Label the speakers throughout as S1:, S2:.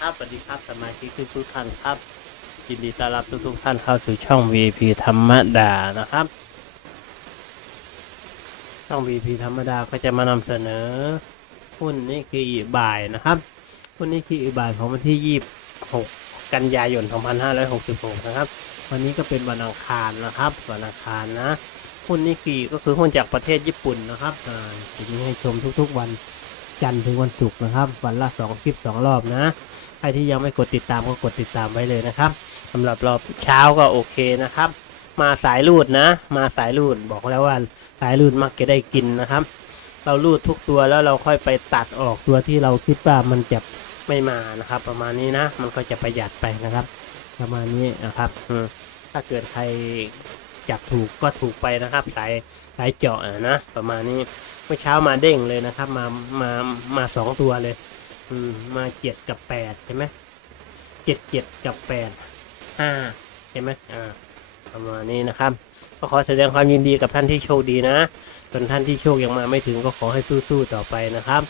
S1: ครับสวัสดีครับสมาชิกทุกท่านครับยินดีต้อนรับทุกๆท่านเข้าสู่ช่อง VP ธรรมดานะครับ ช่อง VP ธรรมดาก็จะมานำเสนอหุ้นนี่คืออีบ่ายนะครับหุ้นนี่คืออีบ่ายของวันที่ 26 กันยายน 2566 นะครับ วันนี้ก็เป็นวันอังคารนะครับวันอังคารนะหุ้นนี่คือก็คือหุ้นจากประเทศญี่ปุ่นนะครับอ่าจะมีให้ชมทุกๆวันจันทร์ถึงวันศุกร์นะครับ วันละสองคลิปสองรอบนะ ใครที่ยังไม่กดติดตามก็กดติดตามไว้เลยนะครับสำหรับรอบเช้าก็โอเคนะครับ มาสายรูดนะ มาสายรูดบอกแล้วว่าสายรูดมักจะได้กินนะครับ เรารูดทุกตัวแล้วเราค่อยไปตัดออกตัวที่เราคิดว่ามันจะไม่มานะครับ ประมาณนี้นะ มันก็จะประหยัดไปนะครับ ประมาณนี้นะครับถ้าเกิดใครจับถูกก็ถูกไปนะครับ สายสายเจาะนะ ประมาณนี้เมื่อเช้ามาเด้งเลยนะครับ มามามาสองตัวเลย อืมมาเจ็ดกับแปดใช่ไหมเจ็ดเจ็ดกับแปดห้าใช่ไหมอ่าประมาณนี้นะครับ ก็ขอแสดงความยินดีกับท่านที่โชคดีนะส่วนท่านที่โชคยังมาไม่ถึงก็ขอให้สู้ๆต่อไปนะครับ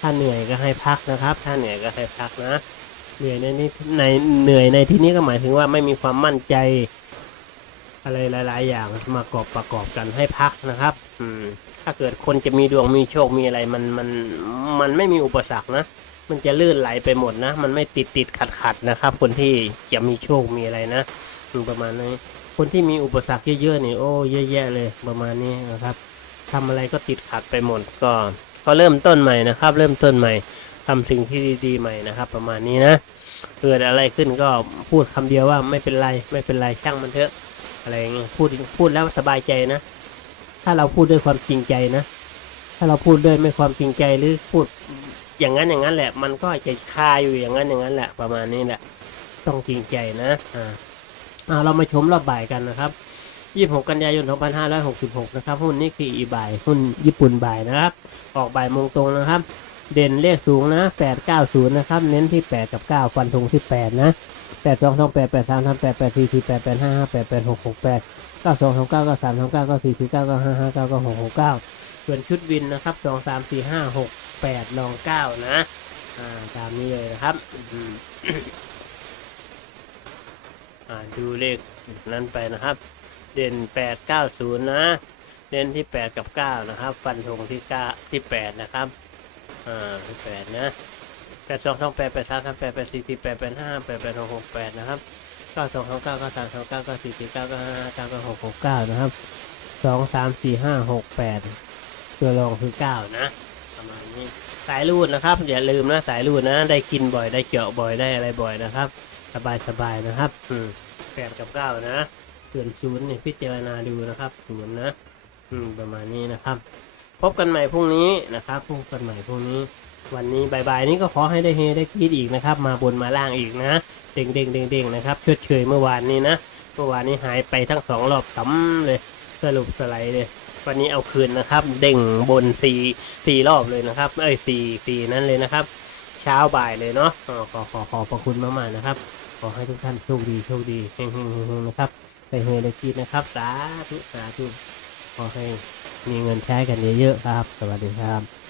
S1: ถ้าเหนื่อยก็ให้พักนะครับ ถ้าเหนื่อยก็ให้พักนะ เหนื่อยในนี้ในเหนื่อยในที่นี้ก็หมายถึงว่าไม่มีความมั่นใจ อะไรหลาย ๆ อย่างมากอบประกอบกันให้พักนะครับ อืมถ้าเกิดคนจะมีดวงมีโชคมีอะไรมันมันมันไม่มีอุปสรรคนะ มันจะลื่นไหลไปหมดนะ มันไม่ติดติดขัดขัดนะครับ คนที่จะมีโชคมีอะไรนะอืมประมาณนี้คนที่มีอุปสรรคเยอะๆนี่โอ้เยอะแยะเลยประมาณนี้นะครับทำอะไรก็ติดขัดไปหมดก็ก็เริ่มต้นใหม่นะครับ เริ่มต้นใหม่ทำสิ่งที่ดีๆใหม่นะครับ ประมาณนี้นะเกิดอะไรขึ้นก็พูดคำเดียวว่าไม่เป็นไรไม่เป็นไรช่างมันเถอะ อะไรอย่างเงี้ยพูดพูดแล้วสบายใจนะ ถ้าเราพูดด้วยความจริงใจนะ ถ้าเราพูดด้วยไม่ความจริงใจหรือพูด อย่างนั้นอย่างนั้นแหละ มันก็จะคาอยู่อย่างนั้นอย่างนั้นแหละ ประมาณนี้แหละ ต้องจริงใจนะอ่าอ่าเรามาชมรอบบ่ายกันนะครับ 26 กันยายน 2566 นะครับ หุ้นนี่คืออีบ่ายหุ้นญี่ปุ่นบ่ายนะครับ ออกบ่ายโมงตรงนะครับ เด่นเลขสูงนะ 890 นะครับ เน้นที่ 8 กับ 9 ฟันธงที่ 8 นะ8 2 2 8 8 3 3 8 8 4 4 8 8 5 5 8 8 6 6 8 9 2 2 9 9 3 3 9 9 4 4 9 9 5 5 9 9 6 6 9ส่วนชุดวินนะครับ2 3 4 5 6 8ลอง 9 นะ อ่า ตามนี้เลยนะครับ อ่า ดูเลขนั้นไปนะครับ เด่น 890 นะเด่นที่ 8 กับ 9 นะครับ ฟันธงที่9ที่ 8 นะครับ อ่าที่8นะ8 2 2 8 8 3 3 8 8 4 4 8 8 5 8 8 6 6 8นะครับ9 2 2 9 9 3 2 9 9 4 4 9 9 5 9 9 6 6 9นะครับ2 3 4 5 6 8ตัวรองคือ9นะประ มาณนี้สายรูดนะครับ อย่าลืมนะสายรูดนะ ได้กินบ่อยได้เจาะบ่อยได้อะไรบ่อยนะครับ สบายสบายๆนะครับอืมแปดกับเก้านะส่วนศูนย์เนี่ยพิจารณาดูนะครับศูนย์นะอืมประมาณนี้นะครับ พบกันใหม่พรุ่งนี้นะครับพบกันใหม่พรุ่งนี้ วันนี้บ่ายๆนี้ก็ขอให้ได้เฮได้คิดอีกนะครับ มาบนมาล่างอีกนะเด้งเด้งเด้งเด้งนะครับชดเชยเมื่อวานนี้นะเมื่อวานนี้หายไปทั้งสองรอบต่ำเลยสรุปสไลด์เลย วันนี้เอาคืนนะครับ เด้งบนสี่สี่รอบเลยนะครับเอ้ยสี่สี่นั้นเลยนะครับ เช้าบ่ายเลยเนาะอ๋อขอขอขอขอบคุณมากๆนะครับ ขอให้ทุกท่านโชคดีโชคดีเฮงเฮงเฮงนะครับได้เฮได้กินนะครับ สาธุสาธุขอให้มีเงินใช้กันเยอะๆครับ สวัสดีครับ